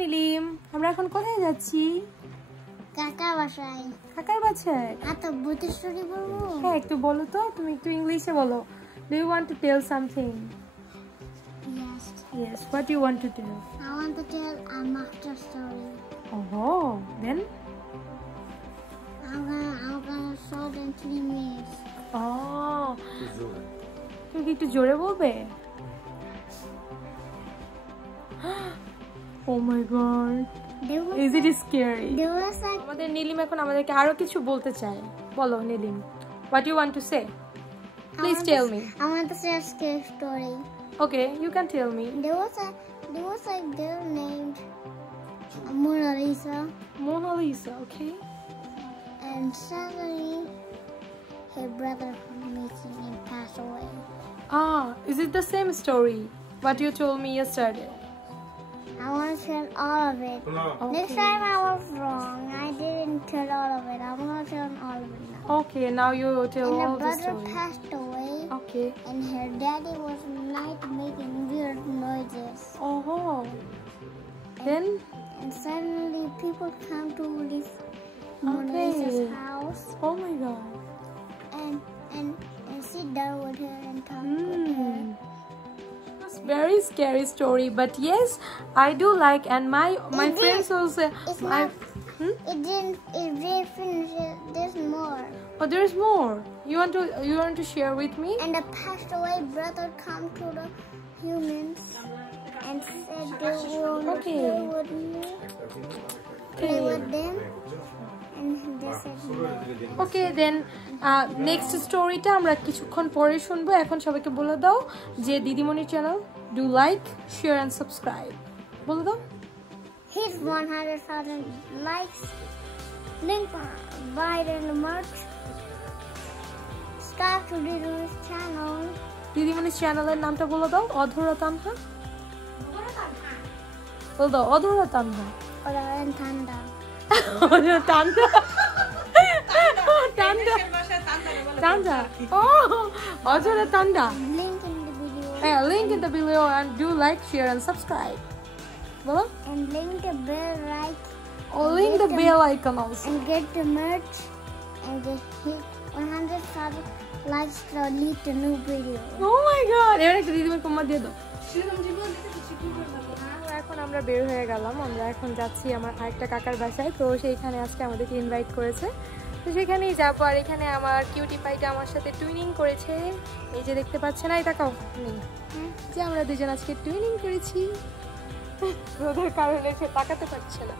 নীলিম, আমরা এখন কোথায় যাচ্ছি? কাকার বাসায়। কাকার বাসায়? তো ভূতের স্টোরি বলবো? হ্যাঁ, একটু বলো তো, তুমি একটু ইংলিশে বলো। Do you want to tell something? Yes. Yes, what do you want to tell? I want to tell a master story. Oh, then? I'm gonna show it in 3 minutes. Oh. তুমি কি একটু জোরে বলবে? Oh my god. Is it scary? There was like আমাদের নীলিম এখন আমাদেরকে আরো কিছু বলতে চায়। বলো নীলিম, what do you want to say? Please tell me. I want to share a scary story. Okay, you can tell me. There was a girl named Mona Lisa, Mona Lisa, okay? and suddenly her brother missing and passed away. Ah, is it the same story what you told me yesterday? I want to tell all of it. Okay. Next time I was wrong. I didn't tell all of it. I'm gonna tell all of it now. Okay, now you tell And all her the brother story. passed away, Okay. and her daddy was at night making weird noises. Oh. Then? And suddenly people come to this Mona Okay. Lisa's house Oh my god. and sit down with her and talk with her. It's very scary story, but yes, I do like, and my It friends is. also. It's My, not. It didn't finish it. There's more. oh, there's more. You want to share with me? And the passed away brother come to the humans and said they will Okay. play with me, play with them, and they said no. Okay, then next storyটা আমরা কিছুক্ষণ পরে শুনবো। এখন সবাইকে বলে দাও যে দিদিমণি channel do like, share and subscribe. বলে দাও। Hit 100,000 likes. Link buy the merch. Subscribe to Didi's channel. দিদিমণি চ্যানেলের নামটা বলে দাও। অধরা তানহা। বলে দাও অধরা তানহা। Or Thanda. অধরা তানহা। তান্দা। তান্দা। Oh, অধরা তান্দা। Link in the video. Yeah, link in the below and do like, share and subscribe. বলো। And link the bell right. Or link the bell icon also. And get the merch. And get hit 100,000 likes to lead the new video. Oh my god! এবার একটা দিদিমার comma দিয়ে দাও। এখন আমরা বের হয়ে গেলাম। আমরা এখন যাচ্ছি আমার আরেকটা কাকার বাসায়। তো সেইখানে আজকে আমাদেরকে ইনভাইট করেছে। তো সেখানেই যাবো। আর এখানে আমার কিউটি পাইটা আমার সাথে টুইনিং করেছে। এই যে দেখতে পাচ্ছে না, এই তাকাও নেই যে আমরা দুজন আজকে টুইনিং করেছি। রোদের কারণে সে তাকাতে পারছে না।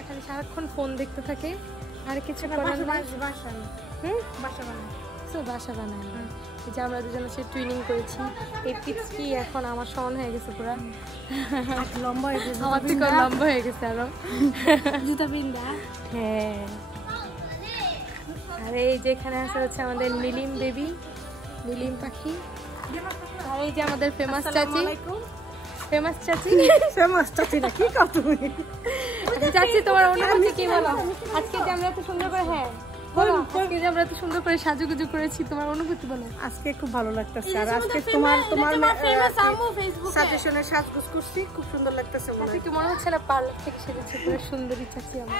এখানে সারাক্ষণ ফোন দেখতে থাকে আর কিছু করার নাই। বাসা বানায় না। এই যে আমরা দুজনে সে টুইনিং করেছি। এই পিচকি এখন আমার সমান হয়ে গেছে পুরা লম্বা হয়ে গেছে, আমার থেকে লম্বা হয়ে গেছে আরো জুতা বিন্দা। হ্যাঁ, আর এই যে এখানে আছে হচ্ছে আমাদের নীলিম বেবি, নীলিম পাখি। আর এই যে আমাদের ফেমাস চাচি, ফেমাস চাচি। ফেমাস চাচি না কি কত চাচি, তোমার অনুভূতি কি বলো? আজকে যে আমরা এত সুন্দর করে, হ্যাঁ আজকে যে আমরা এত সুন্দর করে সাজুগুজু করেছি, তোমার অনুভূতি বলো। আজকে খুব ভালো লাগতেছে, আর আজকে তোমার সাজেশনে সাজগুজ করছি, খুব সুন্দর লাগতেছে। কি মনে হচ্ছে না পার্লার থেকে সেজেছে পুরো সুন্দরী চাচি আমার।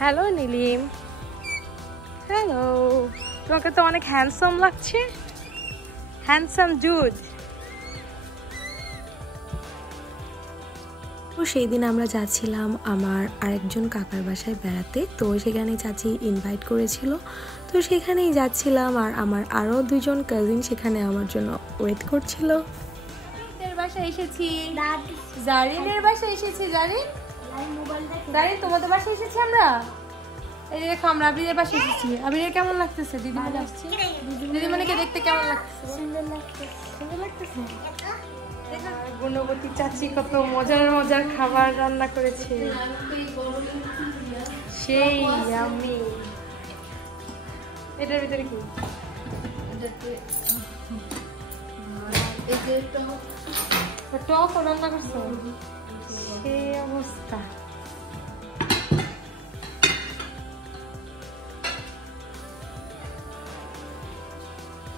হ্যালো নীলিম। হ্যালো, তোমাকে তো অনেক হ্যান্ডসাম লাগছে, হ্যান্ডসাম ডুড। তো সেই দিন আমরা যাচ্ছিলাম আমার আরেকজন কাকার বাসায় বেড়াতে। তো সেখানে চাচি ইনভাইট করেছিল, তো সেখানেই যাচ্ছিলাম। আর আমার আরও দুজন কাজিন সেখানে আমার জন্য ওয়েট করছিল। বাসায় এসেছি, জারিনের বাসায় এসেছি। জারিন, জারিন তোমাদের বাসায় এসেছি আমরা। এই যে দেখো আমরা আবিরের বাসায় এসেছি। আবিরের কেমন লাগতেছে? দিদিমণি আসছে, দিদিমণিকে দেখতে কেমন লাগতেছে? সুন্দর লাগতেছে, সুন্দর লাগতেছে। গুণবতী চাচি কত মজার মজার খাবার রান্না করেছে, সেই আমি। এটার ভিতরে কি? টক রান্না করছো, সেই অবস্থা।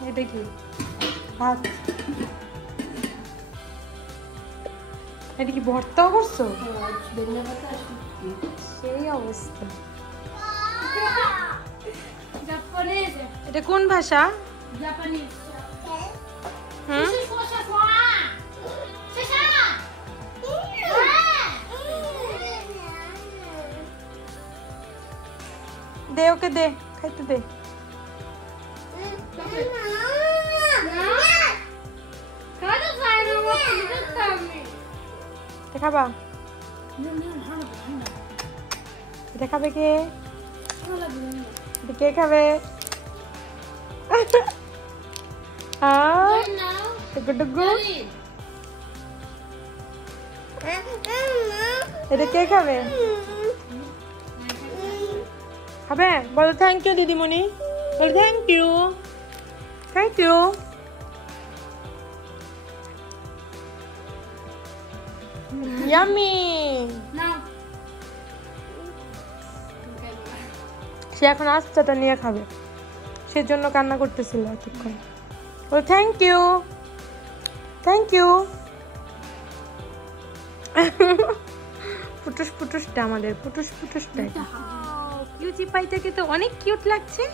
এটা কি? ভাত। এটা কি ভর্তাও করছো? সেই অবস্থা। এটা কোন ভাষা? জাপানিজ। হুম, দে ওকে, দে খাইতে দে। দেখাবা? এটা খাবে কে? এটা কে খাবে? টুকু টুকু, এটা কে খাবে? খাবে? বলো থ্যাংক ইউ দিদিমণি, বলো thank you, thank you. Yummy. সে এখন আস্তাটা নিয়ে খাবে, সেজন্য কান্না করতেছিল এতক্ষণ। বলো থ্যাংক ইউ, থ্যাংক ইউ। পুটুস পুটুসটা আমাদের, পুটুস পুটুসটা। কিউচি পাইটাকে তো অনেক কিউট লাগছে।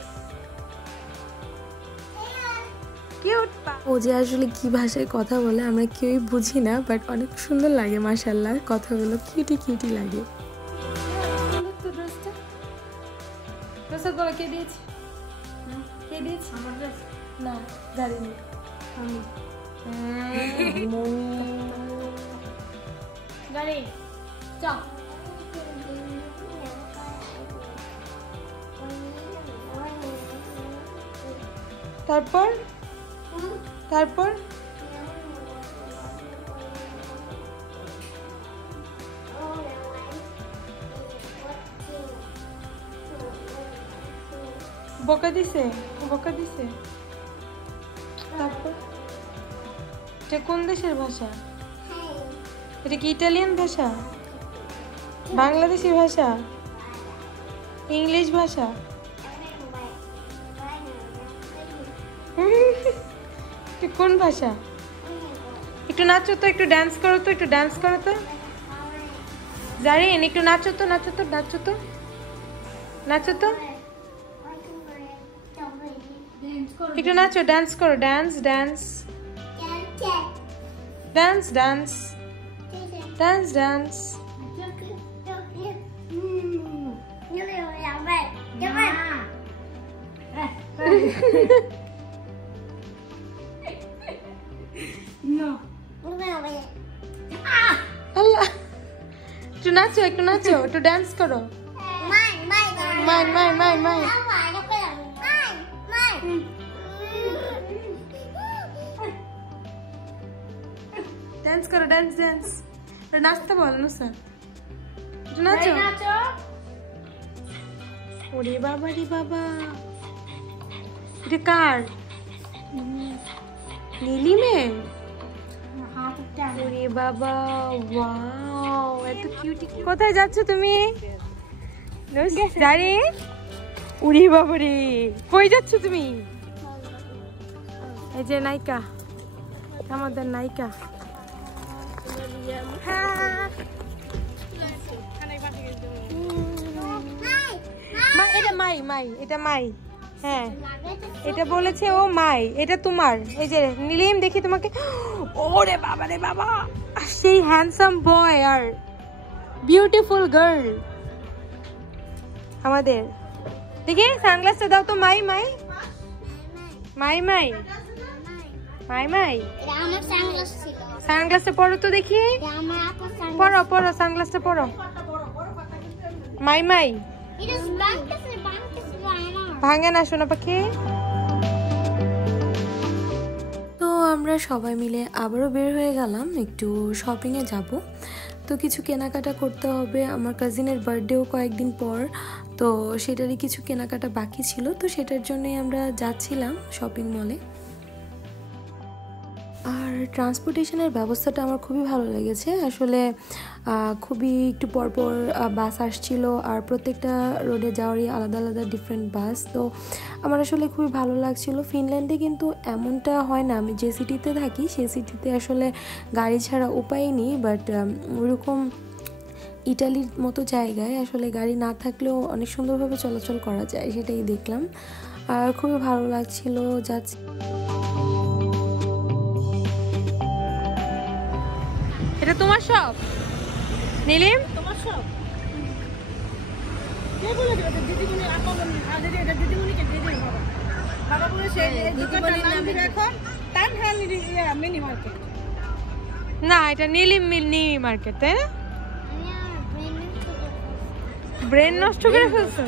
ও যে আসলে কি ভাষায় কথা বলে আমরা কেউই বুঝি না, বাট অনেক সুন্দর লাগে মাশাআল্লাহ, কথাগুলো কিউটি কিউটি লাগে। কে দিয়েছি? কে দিয়েছি? আমার ড্রেস না, জানি আমি। গাড়ি চল। তারপর তারপর বকা দিছে, বকা দিছে। তারপর এটা কোন দেশের ভাষা? এটা কি ইটালিয়ান ভাষা, বাংলাদেশি ভাষা, ইংলিশ ভাষা? এটা কোন ভাষা? একটু নাচো তো, একটু ডান্স করো তো, একটু ডান্স করো তো। জারিন একটু নাচো তো, নাচো তো, নাচো তো, নাচো তো, একটু নাচো, ডান্স করো, dance dance dance dance dance dance. Allah, একটু নাচো, একটু নাচো, একটু ডান্স করো। মাইন মাইন মাইন মাইন। ডান্স করো, ডান্স ডান্স। নাচতে বল নুসরাত, একটু নাচো। ওরে বাবা রে বাবা, এটা কার? নীলিমের? ওরে বাবা, ওয়াও, এত কিউটি। কোথায় যাচ্ছ তুমি? জারিন, ওরে বাবা রে, কই যাচ্ছ তুমি? এই যে নায়িকা, আমাদের নায়িকা। এটা মাই, মাই, এটা মাই। হ্যাঁ, এটা বলেছে ও মাই, এটা তোমার। এই যে নীলিম, দেখি তোমাকে। ওরে বাবা রে বাবা, সেই হ্যান্ডসাম বয় আর বিউটিফুল গার্ল আমাদের। দেখি সানগ্লাসটা দাও তো। মাই মাই মাই মাই মাই মাই, সানগ্লাসটা পরো তো দেখি। পরো পরো, সানগ্লাসটা পরো। মাই মাই ভাঙে না সোনা পাখি। তো আমরা সবাই মিলে আবারও বের হয়ে গেলাম, একটু শপিংয়ে যাব। তো কিছু কেনাকাটা করতে হবে, আমার কাজিনের বার্থডেও কয়েকদিন পর, তো সেটারই কিছু কেনাকাটা বাকি ছিল, তো সেটার জন্যই আমরা যাচ্ছিলাম শপিং মলে। আর ট্রান্সপোর্টেশনের ব্যবস্থাটা আমার খুবই ভালো লেগেছে। আসলে খুবই একটু পরপর বাস আসছিল, আর প্রত্যেকটা রোডে যাওয়ারই আলাদা আলাদা ডিফারেন্ট বাস। তো আমার আসলে খুবই ভালো লাগছিল। ফিনল্যান্ডে কিন্তু এমনটা হয় না, আমি যে সিটিতে থাকি সেই সিটিতে আসলে গাড়ি ছাড়া উপায় নেই, বাট ওইরকম ইটালির মতো জায়গায় আসলে গাড়ি না থাকলেও অনেক সুন্দরভাবে চলাচল করা যায়, সেটাই দেখলাম। আর খুবই ভালো লাগছিল যাচ্ছি। এটা তোমার শপ নীলিম? তোমার সব কে বলে দিবে? দিদিমণি আপা বলে আজকে এটা দিদিমণিকে দিয়ে দিই বাবা। বাবা বলে সেই দিদিমণির নাম দিবে এখন তানহাল মিনি মার্কেট। না, এটা নীলিম মিনি মার্কেট, তাই না? ব্রেন নষ্ট করে ফেলছো।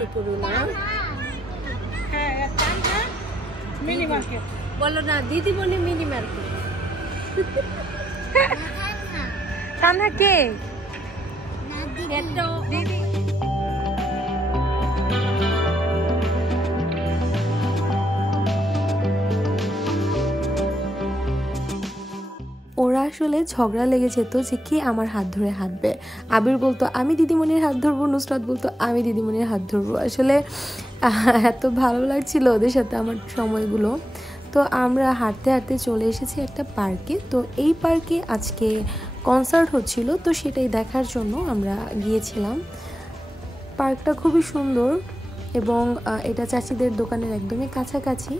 হ্যাঁ, তানহাল মিনি মার্কেট বলো না, দিদিমণি মিনি মার্কেট। তানহা কে? দিদি। ওরা আসলে ঝগড়া লেগে যেত যে কে আমার হাত ধরে হাঁটবে। আবির বলতো আমি দিদিমণির হাত ধরবো, নুসরাত বলতো আমি দিদিমণির হাত ধরবো। আসলে এত ভালো লাগছিল ওদের সাথে আমার সময়গুলো। তো আমরা হাঁটতে হাঁটতে চলে এসেছি একটা পার্কে। তো এই পার্কে আজকে কনসার্ট হচ্ছিল, তো সেটাই দেখার জন্য আমরা গিয়েছিলাম। পার্কটা খুবই সুন্দর এবং এটা চাচিদের দোকানের একদমই কাছাকাছি।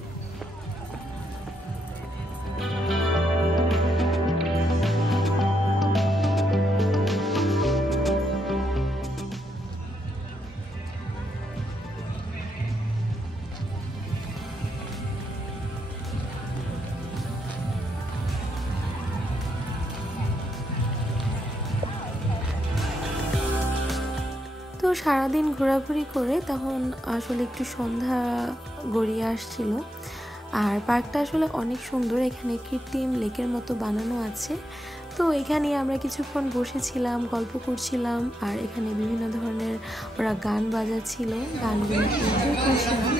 তো সারাদিন ঘোরাঘুরি করে তখন আসলে একটু সন্ধ্যা গড়িয়ে আসছিল। আর পার্কটা আসলে অনেক সুন্দর, এখানে কৃত্রিম লেকের মতো বানানো আছে। তো এখানে আমরা কিছুক্ষণ বসেছিলাম, গল্প করছিলাম, আর এখানে বিভিন্ন ধরনের ওরা গান বাজাচ্ছিল, গানগুলো এনজয় করছিলাম।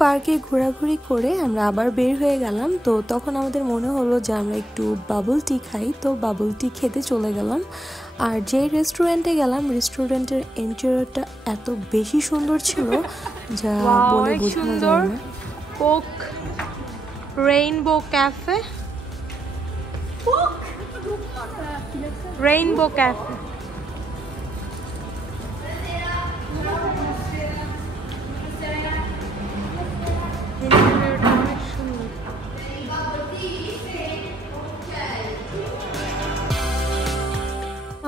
পার্কে ঘোরাঘুরি করে আমরা আবার বের হয়ে গেলাম। তো তখন আমাদের মনে হলো যে আমরা একটু বাবল টি খাই, তো বাবল টি খেতে চলে গেলাম। আর যে রেস্টুরেন্টে গেলাম, রেস্টুরেন্টের ইন্টেরিয়রটা এত বেশি সুন্দর ছিল যা বলে বোঝানো যায় না। পোক রেইনবো ক্যাফে, রেইনবো ক্যাফে।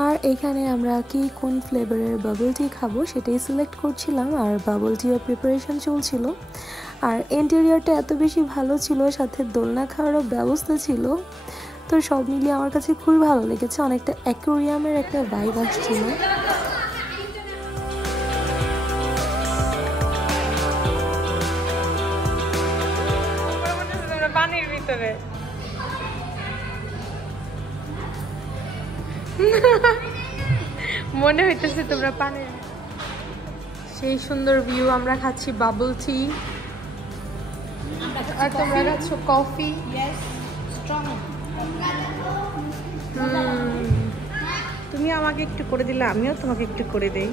আর এখানে আমরা কোন ফ্লেভারের বাবল টি খাবো সেটাই সিলেক্ট করছিলাম, আর বাবল টির প্রিপারেশন চলছিল। আর ইন্টেরিয়রটা এত বেশি ভালো ছিল, সাথে দোলনা খাওয়ারও ব্যবস্থা ছিল। তো সব মিলিয়ে আমার কাছে খুবই ভালো লেগেছে, অনেকটা অ্যাকোয়ারিয়ামের একটা ভাইব আসছিল। পানির ভিতরে মনে হইতেছে তোমরা পানির। সেই সুন্দর ভিউ, আমরা খাচ্ছি বাবল টি আর তোমরা খাচ্ছ কফি। তুমি আমাকে একটু করে দিলে আমিও তোমাকে একটু করে দেই।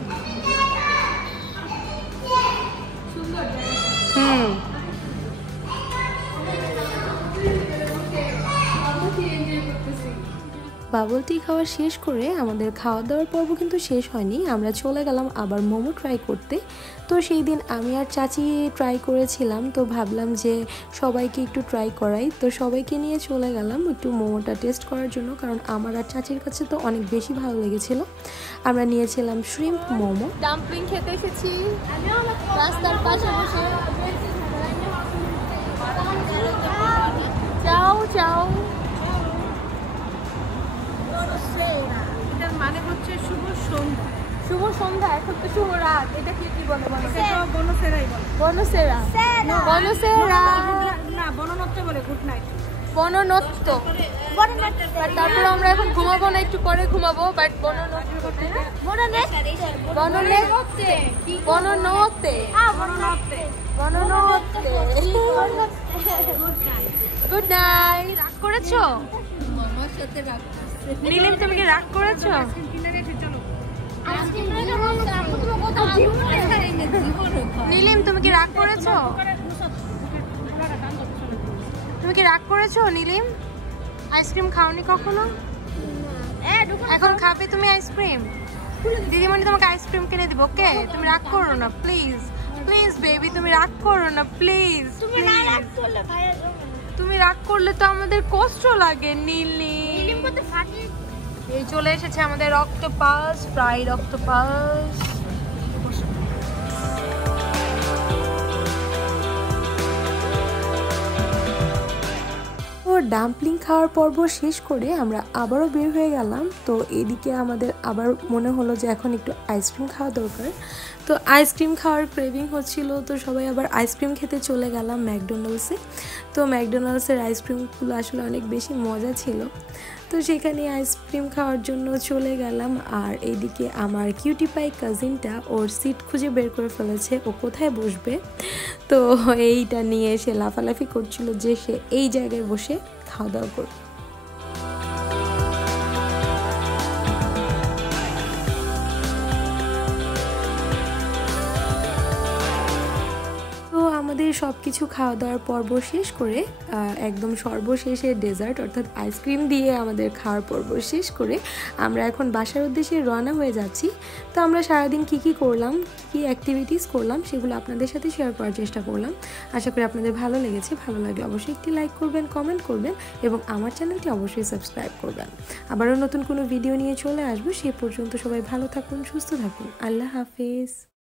বাবল টি খাওয়া শেষ করে আমাদের খাওয়া দাওয়ার পর্ব কিন্তু শেষ হয়নি, আমরা চলে গেলাম আবার মোমো ট্রাই করতে। তো সেই দিন আমি আর চাচি ট্রাই করেছিলাম, তো ভাবলাম যে সবাইকে একটু ট্রাই করাই, তো সবাইকে নিয়ে চলে গেলাম একটু মোমোটা টেস্ট করার জন্য, কারণ আমার আর চাচির কাছে তো অনেক বেশি ভালো লেগেছিল। আমরা নিয়েছিলাম শ্রিম্প মোমো। ডাম্পলিং খেতে এসেছি রাস্তার পাশে বসে। চাও চাও, এটার মানে হচ্ছে শুভ সন্ধ্যা। শুভ সন্ধ্যা, এখন তো শুভ রাত। এটা কি কি বলে বলো? এটা তো বনসেরাই বলে। বনসেরা, বনসেরা না, বননত্য বলে গুড নাইট। বননত্য। তারপর আমরা এখন ঘুমাবো না, একটু পরে ঘুমাবো। বাট বননত্য, বননত্য, বননত্য, বননত্য। Good night. রাগ করেছো? নীলিম তুমি কি রাগ করেছো? নীলিম তুমি কি রাগ করেছো? তুমি কি রাগ করেছো নীলিম? আইসক্রিম খাওনি কখনো? এখন খাবে তুমি আইসক্রিম? দিদিমণি তোমাকে আইসক্রিম কিনে দিব, ওকে? তুমি রাগ করো না প্লিজ, প্লিজ বেবি, তুমি রাগ করো না প্লিজ। তুমি রাগ করলে তো আমাদের কষ্ট লাগে নীলিম। এই চলে এসেছে আমাদের অক্টোপাস, ফ্রাইড অক্টোপাস। ডাম্পলিং খাওয়ার পর্ব শেষ করে আমরা আবারও বের হয়ে গেলাম। তো এদিকে আমাদের আবার মনে হলো যে এখন একটু আইসক্রিম খাওয়া দরকার, তো আইসক্রিম খাওয়ার ক্রেভিং হচ্ছিল, তো সবাই আবার আইসক্রিম খেতে চলে গেলাম ম্যাকডোনাল্ডসে। তো ম্যাকডোনাল্ডসের আইসক্রিমগুলো আসলে অনেক বেশি মজা ছিল, তো সেখানে আইসক্রিম খাওয়ার জন্য চলে গেলাম। আর এইদিকে আমার কিউটি পাই কাজিনটা ওর সিট খুঁজে বের করে ফেলেছে, ও কোথায় বসবে। তো এইটা নিয়ে সে লাফালাফি করছিল যে সে এই জায়গায় বসে খাওয়া দাওয়া করবে। আমাদের সব কিছু খাওয়া দাওয়ার পর্ব শেষ করে একদম সর্বশেষে ডেজার্ট অর্থাৎ আইসক্রিম দিয়ে আমাদের খাওয়ার পর্ব শেষ করে আমরা এখন বাসার উদ্দেশ্যে রওনা হয়ে যাচ্ছি। তো আমরা সারাদিন কী করলাম, কী অ্যাক্টিভিটিস করলাম সেগুলো আপনাদের সাথে শেয়ার করার চেষ্টা করলাম। আশা করি আপনাদের ভালো লেগেছে। ভালো লাগলে অবশ্যই একটি লাইক করবেন, কমেন্ট করবেন এবং আমার চ্যানেলটি অবশ্যই সাবস্ক্রাইব করবেন। আবারও নতুন কোনো ভিডিও নিয়ে চলে আসবো। সে পর্যন্ত সবাই ভালো থাকুন, সুস্থ থাকুন। আল্লাহ হাফেজ।